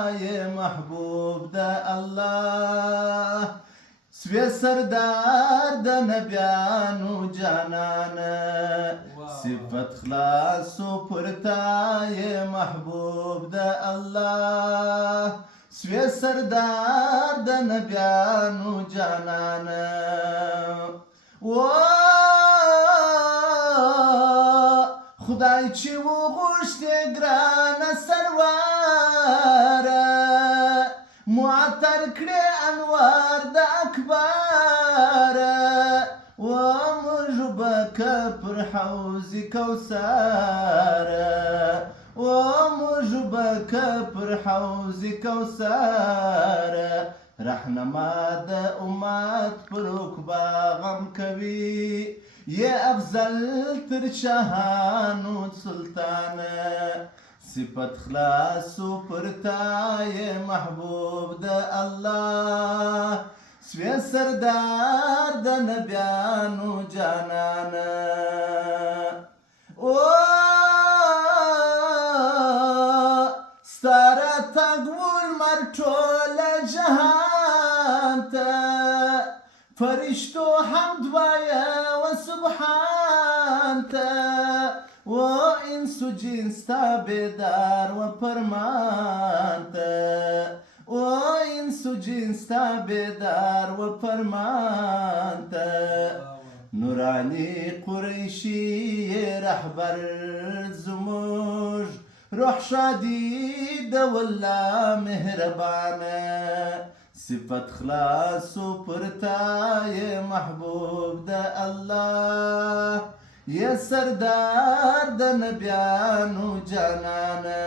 يا محبوب دا الله سوي سردار دا نبيانو جانانا صفت خلاص وبرتا يا محبوب دا الله سوي سردار دا نبيانو جانانا خدای چې وغوښتې ګرانه سرواره معطر کړې انوار د اکباره وموږ به که پر حوض کوثره وموږ به که پر حوض کوثره رهنما د امت پر رکبه غم کوي يا أفضل ترشهانو سلطانة صفت خلاص وبرتا يا محبوب دا الله سوي سردار دا نبيانو جانانا ستارا تقول مرتول جهانتا فرشتو حمد وايا وسبحان تا وإنس جنس تابدار وفرمان تا وإنس جنس تابدار وفرمان تا نوراني قريشي رهبر زموج روح شديد والله مهربانه صفت خلاص وبرتا يا محبوب دا الله يا سردار دا نبيانو جانانا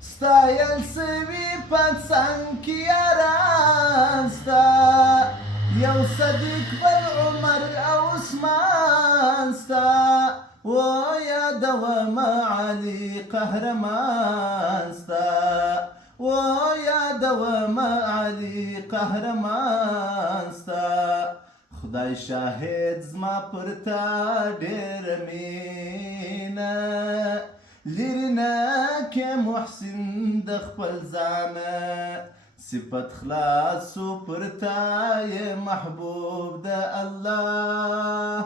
ستايل سوي پنسان کی يارانستا يو صديق بالعمر او عثمان ستا ويا دوام علي قهرمان ستا ويا دوام علي قهرمان ستا خدای شاهد زما پرتا ډېر مینه لرنا کې محسن د خپل ځانه صفت خلاص پرتا یې محبوب د الله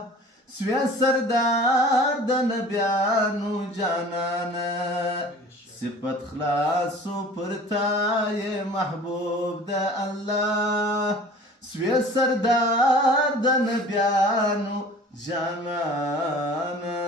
سوی سردار د نبیانو جانانه صفت خلاص وبرتا يا محبوب دا الله سوي سردار دا نبيانو جانانا